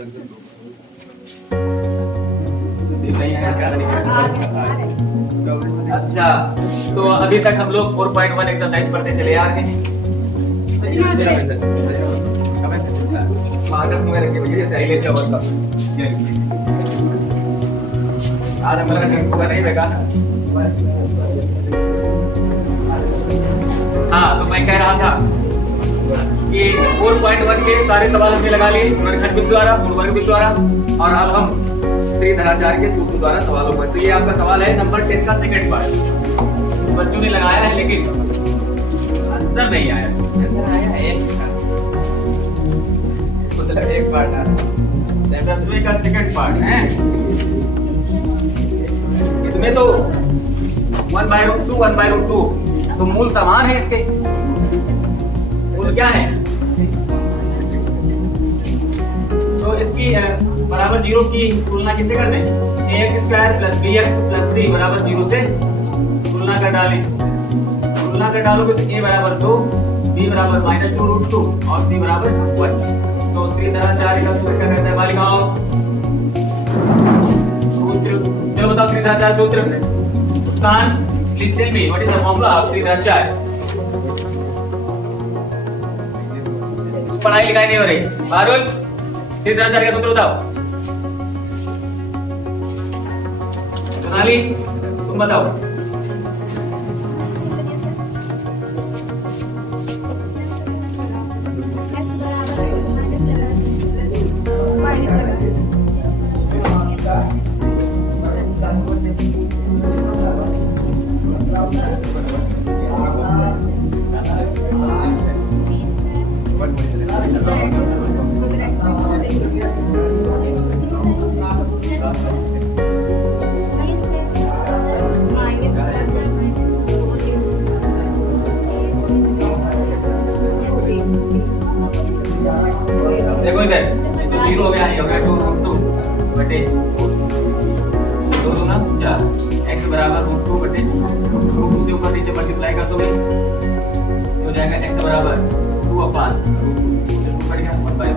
अच्छा, तो अभी तक हम लोग 4.1 एक्सरसाइज पढ़ते चले आ रहे हैं। हाँ, तो मैं कह रहा था कि 4.1 के सारे सवाल हमने लगा लिए गुणनखंड विधि द्वारा, गुणवर्ग विधि द्वारा, और अब हम श्रीधराचार्य के सूत्र द्वारा सवालों पर। तो ये आपका सवाल है नंबर 10 का सेकंड पार्ट। बच्चों ने लगाया है लेकिन आंसर नहीं आया। आंसर आया एक पार्ट है, 10वीं का सेकंड पार्ट है। इसमें तो 1/√2 1/√2 तो मूल समान है इसके। मूल क्या है? तो इसकी बराबर 0 की तुलना किससे कर दें? ax² + bx + c बराबर 0 से तुलना कर डालें। तुलना कर डालोगे तो a बराबर 2, b बराबर -2√2 और c बराबर 1। तो श्रीधराचार्य का सूत्र क्या कहता है बालिकाओं? चलो बताओ श्रीधराचार्य सूत्र। Muskan, please tell me what is the formula of Shridharacharya? पढ़ाई लिखाई नहीं हो रही। बारुल, श्रीधराचार्य का सूत्र बताओ। सोनाली, तुम बताओ। देखो इधर, तो 0 हो गया, ये हो गया 2√2 बटे 2 दूना 4, x बराबर √2 बटे 2 से ऊपर नीचे मल्टीप्लाई कर दोगे तो हो जाएगा x बराबर 2/√2 बढ़ गया 1/2।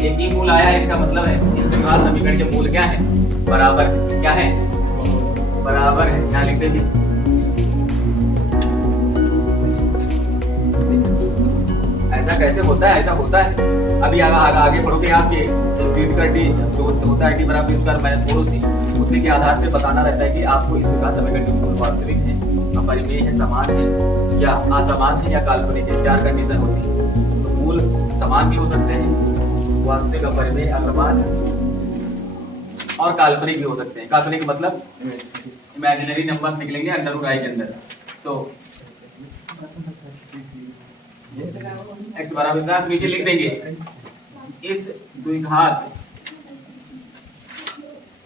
एक ही मूल आया है, इसका मतलब है इस द्विघात समीकरण के मूल क्या है? बराबर। क्या है? बराबर है। यहाँ लिख दीजिए। ऐसा कैसे होता है? ऐसा होता है। अभी आगे पढ़ोगे आपके जो होता है t बराबर b² - 4c, उसी के आधार पे बताना रहता है कि आपको इस द्विघात समीकरण के मूल वास्तविक है, अपरिमेय है, समान है या असमान है या काल्पनिक है। 4 कंडीशन होती है। तो मूल समान भी हो सकते हैं, वास्तविक, अपरिमेय, असमान और काल्पनिक भी हो सकते हैं। काल्पनिक मतलब इमेजिनरी नंबर्स निकलेंगे √i के अंदर। तो x बराबर का नीचे लिख देंगे। इस द्विघात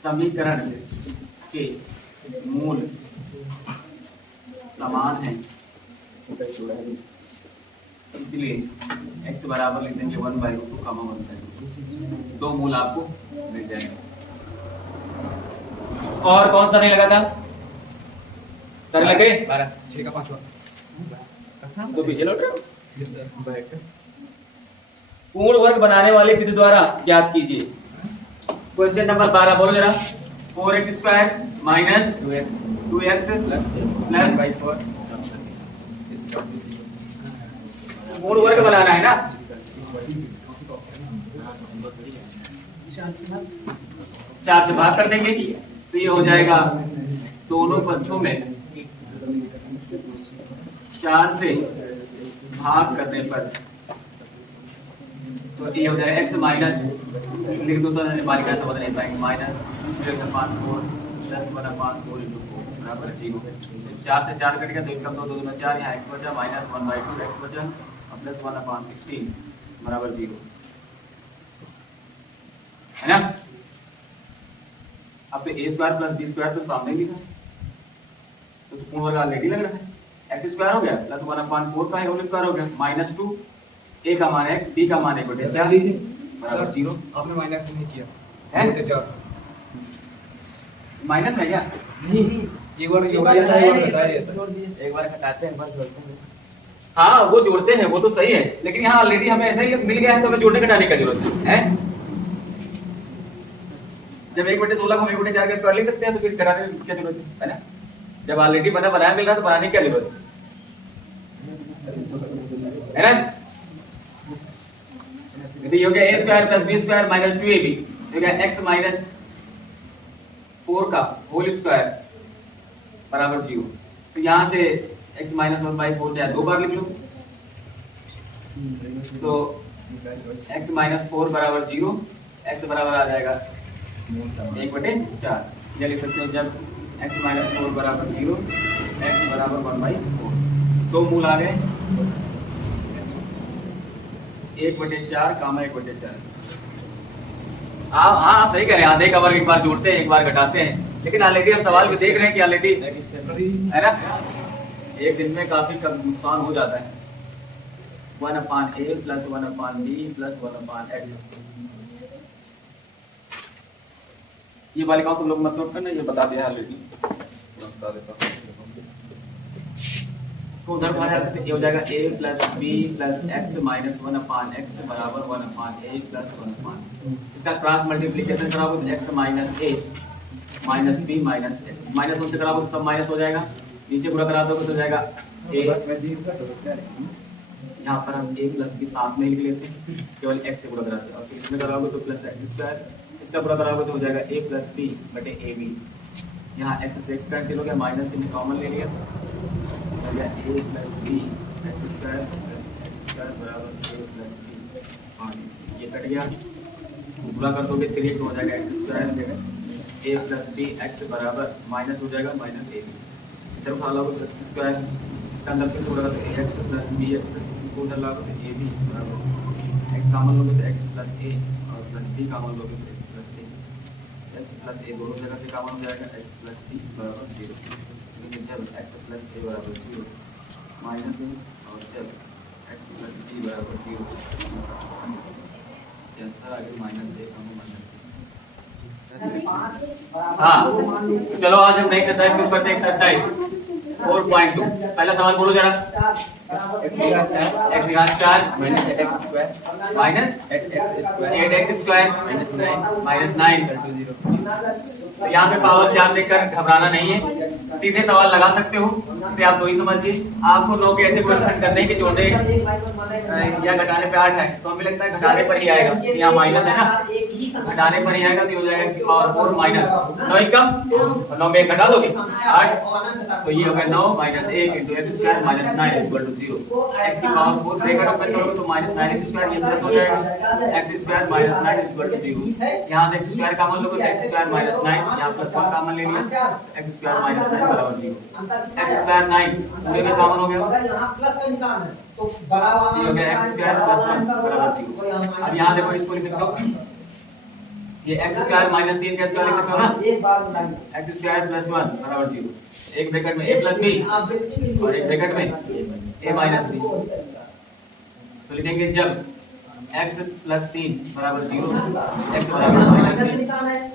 समीकरण के मूल समान हैं, इसलिए x बराबर लिख देंगे 1/√2, 1/2। 2 मूल आपको मिल जाएंगे। और कौन सा नहीं लगा था? सर लगे 12, 6 का 5वां। तो पीछे लौट रहे हो। पूर्ण वर्ग बनाने वाले विधि द्वारा ज्ञात कीजिए। क्वेश्चन नंबर 12 बोलो जरा। 4x² - 2x + 4। पूर्ण वर्ग बनाना है ना? 4 से भाग कर देंगे तो ये हो जाएगा दोनों पक्षों में 4 से भाग करने पर तो ये हो जाएगा x माइनस, लिख दो तो बालिका समझ नहीं पाएंगे, -2x/4 + 1/4 बराबर 0। 4 से 4 कट गया तो इनकम 2 2 में 4, यहाँ x बचा -1/2 x बचा और +1/16 बराबर 0 है ना? अब तो a² + b² तो सामने लिखा तो पूर्ण वर्ग ऑलरेडी लग रहा है। x² हो गया +1/4 का होल स्क्वायर हो गया -2, a का मान x, b का मान 1/4 बराबर 0। आपने माइनस नहीं किया है? 4 माइनस है क्या? नहीं, एक बार एक बार घटाते हैं, एक बार जोड़ते हैं। हाँ वो जोड़ते हैं, वो तो सही है, लेकिन यहाँ ऑलरेडी हमें ऐसा ही मिल गया है तो हमें जोड़ने घटाने की जरूरत है। जब 1/16 को हम 1/4 का स्क्वायर लिख सकते हैं तो फिर कराने की क्या जरूरत है ना? जब ऑलरेडी बनाया मिल रहा तो बनाने की क्या जरूरत है ना? यदि हो गया a square plus b square minus 2ab, हो गया x माइनस 4 का होल स्क्वायर बराबर 0। तो यहाँ से x माइनस 1/4 चाहे 2 बार लिख लो, तो x माइनस 4 बराबर 0, x बराबर आ जाएगा 1/4। या लिख सकते हैं जब x माइनस 4 बराबर 0, x बराबर 1/4। दो मूल आ गए, 1/4 कामा 1/4। हाँ आप सही कह रहे हैं, आधे का वर्ग एक बार जोड़ते हैं एक बार घटाते हैं, लेकिन ऑलरेडी हम सवाल में देख रहे हैं कि ऑलरेडी है ना, एक दिन में काफी कम नुकसान हो जाता है। 1/a plus 1/b plus 1/x। ये वाले काम तुम लोग मत नोट करना, ये बता दिया ऑलरेडी। इसको उधर बढ़ा सकते हैं, ये हो जाएगा a plus b plus x minus 1/x बराबर 1/a प्लस 1/। इसका क्रॉस मल्टीप्लिकेशन कराओ तो x minus a minus b minus x minus 1 से कराओ तो सब माइनस हो जाएगा, नीचे पूरा करा दोगे तो जाएगा a। यहाँ पर हम a प्लस b साथ में लिख लेते हैं, केवल x से पूरा कराते हैं, और फिर इसमें कराओगे तो प्लस x स्क्वायर, इसका पूरा कराओगे तो हो जाएगा a प्लस b बटे ab। यहाँ x से x कैंसिल हो गया, माइनस से कॉमन ले लिया, हो गया a plus b x square बराबर a प्लस b। और ये कट गया, पूरा कर दोगे 3 हो जाएगा x स्क्वायर जगह a प्लस b x बराबर माइनस हो जाएगा माइनस a b। इधर उठा लोगे तो x स्क्वायर, इसका अंदर से पूरा कर ax प्लस bx, इसको उधर लाओगे तो ab बराबर x कॉमन लोगे तो x प्लस a और प्लस b कॉमन लोगे तो x plus a। x plus a दोनों जगह से कॉमन हो जाएगा, x प्लस b बराबर 0। लेकिन जब x प्लस a बराबर 0 माइनस है, और जब x प्लस b बराबर 0 जैसा आगे माइनस a कॉमन माइनस। हाँ चलो आज हम नेक्स्ट एक्सरसाइज शुरू करते हैं। एक्सरसाइज 4.2। पहला सवाल बोलो जरा। x घात 4 माइनस 8x स्क्वायर माइनस 9। तो यहाँ पे पावर 4 देखकर घबराना नहीं है, सीधे सवाल लगा सकते हो, इसे आप दो ही समझिए। आपको 9 के ऐसे क्वेश्चन करने हैं कि जोड़ने या घटाने पे 8 है, तो हमें लगता है घटाने पर ही आएगा, यहाँ माइनस है ना, घटाने पर ही आएगा तो हो जाएगा पावर 4 माइनस 9 कम 9 में घटा दोगे 8, तो ये हो गया 9 minus 1 into x square minus 9 equal to 0। X की पावर 4 ब्रैकेट ओपन करोगे तो माइनस 9 एक्स स्क्वायर, ये प्लस हो जाएगा x square minus 9 equal to 0। यहाँ से एक्स स्क्वायर कॉमन लोगे तो एक्स स्क्वायर माइनस 9, यहाँ प्लस 1 कॉमन ले लिया, एक्स स्क्वायर माइनस 9 बराबर 0। एक्स स्क्वायर 9 पूरे में कॉमन हो गया, यहाँ प्लस का निशान है तो बड़ा वाला ये हो गया एक्स स्क्वायर प्लस 1 बराबर 0। अब यहाँ देखो इसको लिख सकते हो, ये एक्स स्क्वायर माइनस 3 का स्क्वायर लिख सकते हो ना, एक बार बनाइए एक्स स्क्वायर प्लस 1 बराबर 0। एक ब्रैकेट में a प्लस b और एक ब्रैकेट में a माइनस b। तो लिखेंगे जब x प्लस 3 बराबर 0, x बराबर माइनस 3,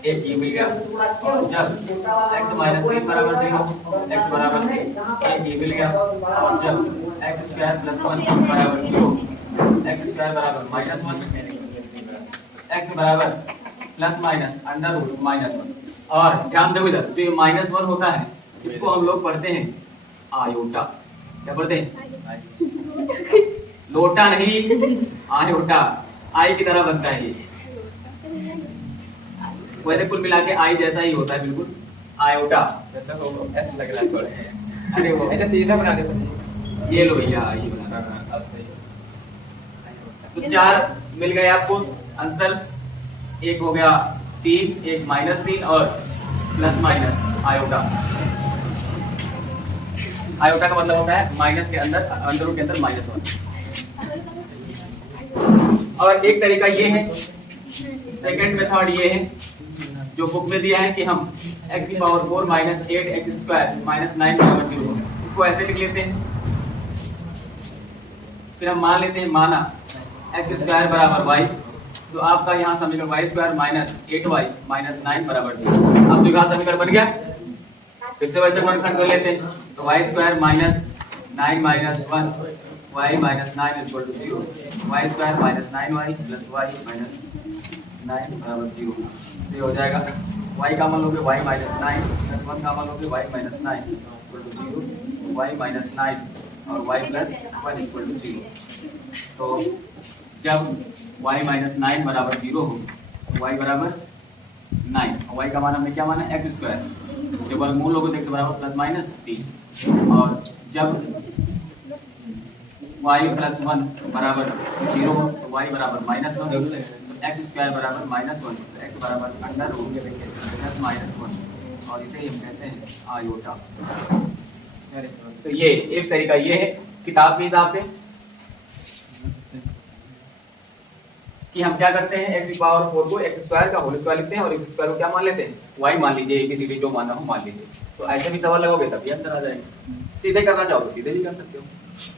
एक ये मिल गया, और जब x माइनस 3 बराबर 0, x बराबर एक ये मिल गया, और जब x स्क्वायर प्लस 1 बराबर 0, x स्क्वायर बराबर माइनस 1, x बराबर plus minus under root minus 1। और ध्यान दो इधर, तो ये माइनस 1 होता है, इसको हम लोग पढ़ते हैं आयोटा। क्या पढ़ते हैं? लोटा नहीं, आयोटा, आई की तरह बनता है ये। वैसे कुल मिला के आई जैसा ही होता है बिल्कुल, आयोटा। ऐसा लग रहा है थोड़ा। अरे वो ऐसा सीधा बना दे, ये लो भैया, ये बना। अब सही। तो 4 मिल गए आपको आंसर्स, एक हो गया 3, एक माइनस 3 और प्लस माइनस आयोटा। आयोटा का मतलब होता है माइनस के अंदर, अंडर रूट के अंदर माइनस 1। और एक तरीका ये है, सेकंड मेथड ये है जो बुक में दिया है कि हम x की power 4 minus 8 x square minus 9 बराबर 0, इसको ऐसे लिख लेते हैं। फिर हम मान लेते हैं, माना एक्स स्क्वायर बराबर y, तो आपका यहाँ समीकरण y square minus 8y minus 9 बराबर 0। अब द्विघात समीकरण बन गया। फिर से वैसे गुणनखंड कर लेते हैं, तो y square minus 9 minus 1 y minus 9 equal to 0, y square minus 9y plus y minus 9 बराबर 0। ये हो जाएगा y का मान लोगे y माइनस 9 प्लस 1 का मान लोगे y minus 9 equal to 0, y minus 9 और y प्लस 1 इक्वल टू 0। तो जब y माइनस 9 बराबर 0 हो तो y बराबर 9 और y का मान हमने क्या माना एक्स स्क्वायर, जब वर्गमूल लोगे तो x बराबर प्लस माइनस 3 और जब y प्लस 1 बराबर 0 हो तो y बराबर माइनस 1 तो एक्स स्क्वायर बराबर माइनस 1 तो x बराबर अंडर रूट प्लस माइनस 1 और इसे हम कहते हैं आयोटा। तो ये एक तरीका ये है किताब के हिसाब से कि हम क्या करते हैं x पावर 4 को x स्क्वायर का होल स्क्वायर लिखते हैं और x स्क्वायर को क्या मान लेते हैं y मान लीजिए, ABCD जो माना हो मान लीजिए। तो ऐसे भी सवाल लगाओगे तभी आंसर आ जाएगा। सीधे करना चाहो तो सीधे भी कर सकते हो,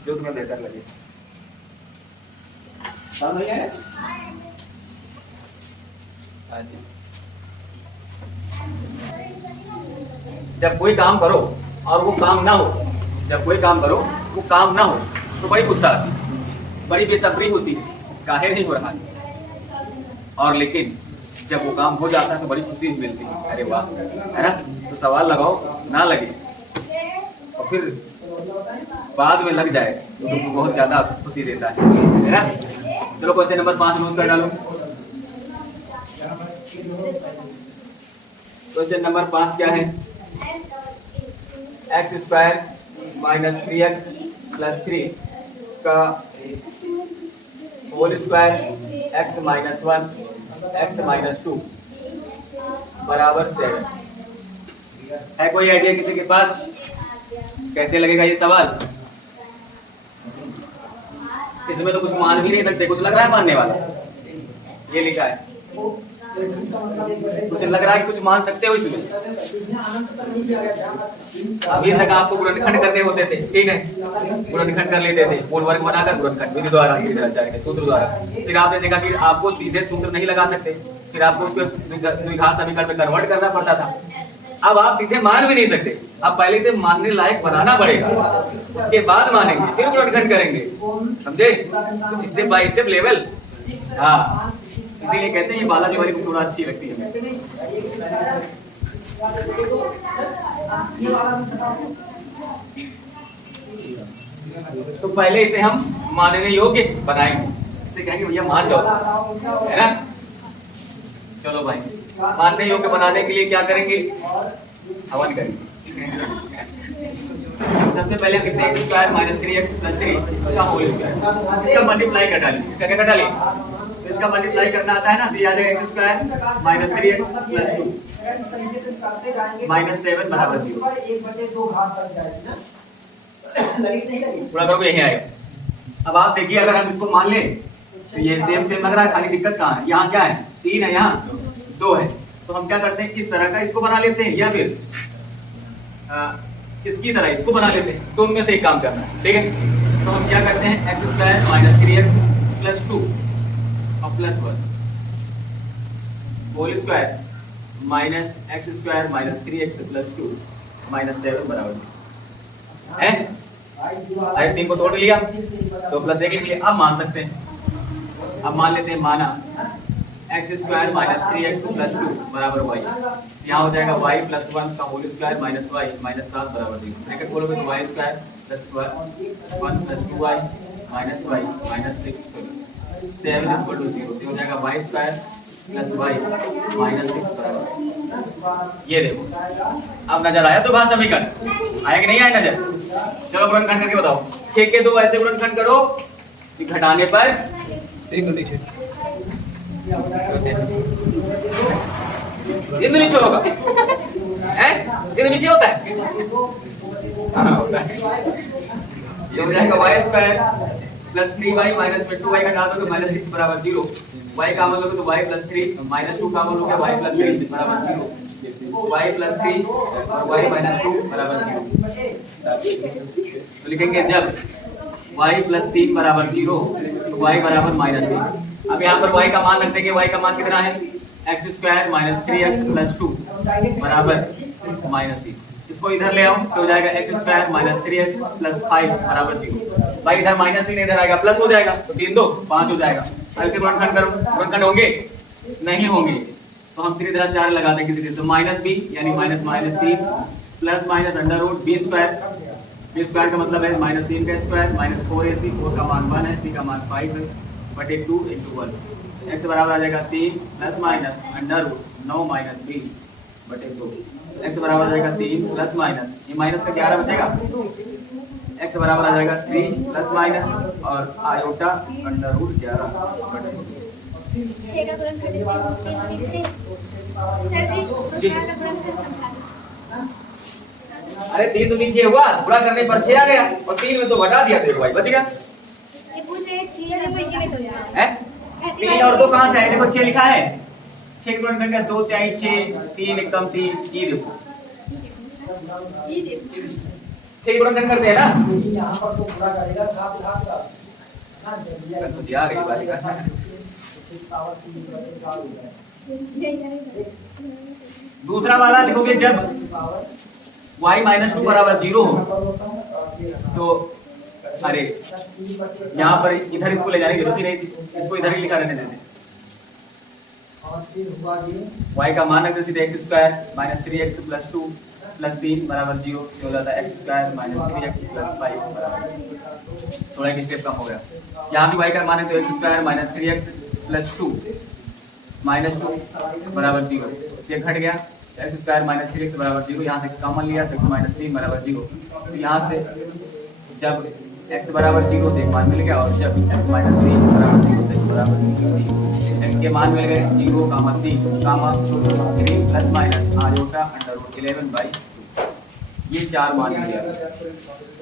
जो तुम्हें बेहतर लगे। समझ में आया? जब कोई काम करो और वो काम ना हो, जब कोई काम करो वो काम ना हो तो बड़ी गुस्सा आती है, बड़ी बेसब्री होती है, काहे नहीं हो रहा है। और लेकिन जब वो काम हो जाता है तो बड़ी खुशी मिलती है, अरे वाह, है ना। तो सवाल लगाओ ना लगे और फिर बाद में लग जाए तो तुमको बहुत ज्यादा खुशी देता है ना। चलो क्वेश्चन नंबर 5 नोट कर डालो। क्वेश्चन नंबर 5 क्या है? X square minus 3x plus 3 का whole square x minus 1 x minus 2 बराबर 7 है। कोई आइडिया किसी के पास कैसे लगेगा ये सवाल? इसमें तो कुछ मान भी नहीं सकते, कुछ लग रहा है मानने वाला, ये लिखा है कुछ लग रहा है कि कुछ मान सकते हो इसमें। अभी तक आपको गुणनखंड करने होते थे, ठीक है, गुणनखंड कर लेते थे, पूर्ण वर्ग बनाकर गुणनखंड विधि द्वारा, श्रीधराचार्य के सूत्र द्वारा। फिर आपने देखा कि आपको सीधे सूत्र नहीं लगा सकते, फिर आपको उसको द्विघात समीकरण में कन्वर्ट करना पड़ता था। अब आप सीधे मान भी नहीं सकते, अब पहले से मानने लायक बनाना पड़ेगा, उसके बाद मानेंगे, फिर गुणनखंड करेंगे, समझे? Step by step level. हाँ, इसीलिए कहते हैं ये बालाजी वाली बुक थोड़ा अच्छी लगती है। तो पहले इसे हम मानने योग्य बनाएंगे, इसे कहेंगे भैया मान जाओ, है ना। चलो भाई, मानने योग्य बनाने के लिए क्या करेंगे? हवन करेंगे। सबसे पहले हम लिखते हैं x square minus 3x plus 3 का होल स्क्वायर, इसका मल्टीप्लाई कर डालिए, इसका क्या कर डालिए? इसका मल्टीप्लाई करना आता है ना, दिया जाएगा x square minus 3x plus 2 minus 7 बराबर 0। थोड़ा करोगे यही आएगा। अब आप देखिए अगर हम इसको मान लें तो ये सेम सेम लग रहा है, खाली दिक्कत कहाँ है? यहाँ क्या है? 3 है, यहाँ 2 है। तो हम क्या करते हैं, इस तरह का इसको बना लेते हैं या फिर इसकी तरह इसको बना लेते हैं। तो उनमें से एक काम करना है, ठीक है। तो हम क्या करते हैं, x square minus 3x plus 2 और plus 1 whole square minus x square minus 3x plus 2 minus 7 बराबर है। अरे 3 को तोड़ लिया तो प्लस 1 लिख लिया। अब मान सकते हैं, अब मान लेते हैं, माना x square minus 3x plus 2 बराबर y। यहाँ हो जाएगा y प्लस 1 का whole square minus y minus 7 बराबर 0। ब्रैकेट खोलोगे तो y square plus 1 plus 2y minus y minus 6 7 equal to 0। हो जाएगा y square plus y minus 6 बराबर। ये देखो, अब नजर आया तो घात समीकरण आया कि नहीं आया नजर? चलो गुणनखंड करके बताओ। 6 के 2 ऐसे गुणनखंड करो कि घटाने पर 3 2 नीचे होगा, हैं? ये नीचे होता है, हाँ होता है। ये हो जाएगा y square plus 3y minus में 2y घटा दो तो माइनस 6 बराबर 0। y का मान लोगे तो y प्लस 3 माइनस 2 का मान लोगे y प्लस 3 बराबर 0। y प्लस 3 और y माइनस 2 बराबर 0। तो लिखेंगे जब y प्लस 3 बराबर 0 तो y बराबर माइनस 3। अब यहाँ पर y का मान रख देंगे, y का मान कितना है? X square minus 3x plus 2 बराबर माइनस 3। इसको इधर ले आओ तो हो जाएगा x square minus 3x plus 5 बराबर 0। भाई इधर माइनस 3 इधर आएगा, प्लस हो जाएगा तो 3 2 5 हो जाएगा। अब इसे गुणनखंड करो, गुणनखंड होंगे? नहीं होंगे। तो तो हम सीधी तरह 4 लगा दें किसी चीज तो माइनस बी यानी minus minus 3 plus minus under root B square का मतलब है माइनस 3 का स्क्वायर माइनस 4ac 4 का मान 1 है c का मान 5 है बटे 2 into 1 x बराबर आ जाएगा 3 plus minus under root 9 minus 3 बटे 2 x बराबर आ जाएगा 3 प्लस माइनस ये माइनस का 11 बचेगा x बराबर आ जाएगा 3 प्लस माइनस और आयोटा अंडर रूट 11 बटे 2 छह का गुणन कर देते हैं 3 से सर जी दूसरा का गुणन कर समझा अरे 3 दूनी 6 हुआ गुणा करने पर 6 आ गया और 3 में तो घटा दिया देखो भाई बच गया ये पूछ रहे 3 में पैसे नहीं हो है 3 और 2 कहां से है देखो 6 लिखा है 6 गुणन करके 2 त्याई 6 3 एकदम 3 ये देखो ये देखो 6 गुणन करते हैं ना देखिए यहाँ पर तो पूरा करेगा साथ साथ का ना जल्दी तो दिया गई बात का पावर 3 बटे 4 हो जाए दूसरा वाला लिखोगे जब पावर y माइनस 2 बराबर 0 हो तो अरे यहाँ पर इधर इसको ले जाने की जरूरत ही नहीं थी इसको इधर ही लिखा रहने देते और फिर हुआ ये y का मान रखते सीधे x square minus 3x plus 2 plus 3 बराबर 0 ये हो जाता है x square minus 3x plus 5 बराबर थोड़ा एक स्टेप कम हो गया यहाँ भी y का मान रखते x square minus 3x plus 2 minus 2 बराबर 0 ये घट गया x स्क्वायर माइनस 3x बराबर 0 यहाँ से x कॉमन लिया तो x माइनस 3 बराबर 0 तो यहाँ से जब x बराबर 0 तो एक मान मिल गया और जब x माइनस 3 बराबर 0 तो x बराबर 3 x के मान मिल गए 0 comma 3 comma 3 plus minus iota under root 11/2 ये 4 मान मिल गया